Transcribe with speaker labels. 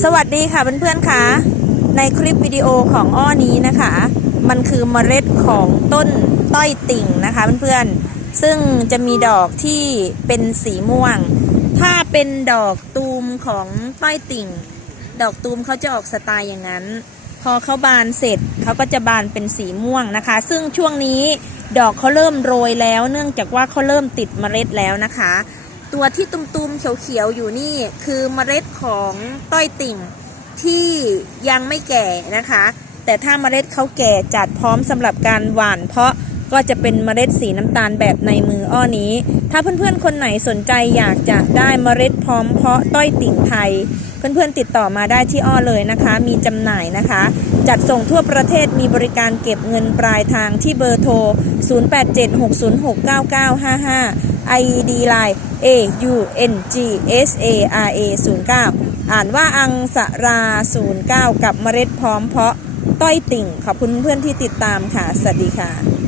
Speaker 1: สวัสดีค่ะเพื่อนๆค่ะ ในคลิปวิดีโอของอ้อนี้นะคะ มันคือเมล็ดของต้นต้อยติ่งนะคะเพื่อนๆ ซึ่งจะมีดอกที่เป็นสีม่วง ถ้าเป็นดอกตูมของต้อยติ่ง ดอกตูมเขาจะออกสไตล์อย่างนั้น พอเขาบานเสร็จเขาก็จะบานเป็นสีม่วงนะคะ ซึ่งช่วงนี้ดอกเขาเริ่มโรยแล้ว เนื่องจากว่าเขาเริ่มติดเมล็ดแล้วนะคะ ตัวที่ตุ่มๆเขียวๆอยู่นี่คือเมล็ดของต้อยติ่งที่ยังไม่แก่นะคะ แต่ถ้าเมล็ดเขาแก่จัดพร้อมสำหรับการหว่าน เพราะก็จะเป็นเมล็ดสีน้ำตาลแบบในมืออ้อนี้ ถ้าเพื่อนๆคนไหนสนใจอยากจะได้เมล็ดพร้อมเพาะต้อยติ่งไทย เพื่อนๆติดต่อมาได้ที่อ้อเลยนะคะ มีจำหน่ายนะคะ จัดส่งทั่วประเทศมีบริการเก็บเงินปลายทางที่เบอร์โทร 0876069955 ID Line A U N G S A R A 09อ่านว่าอังสรา 09 กับเมล็ดพร้อมเพาะต้อยติ่ง ขอบคุณเพื่อนที่ติดตามค่ะ สวัสดีค่ะ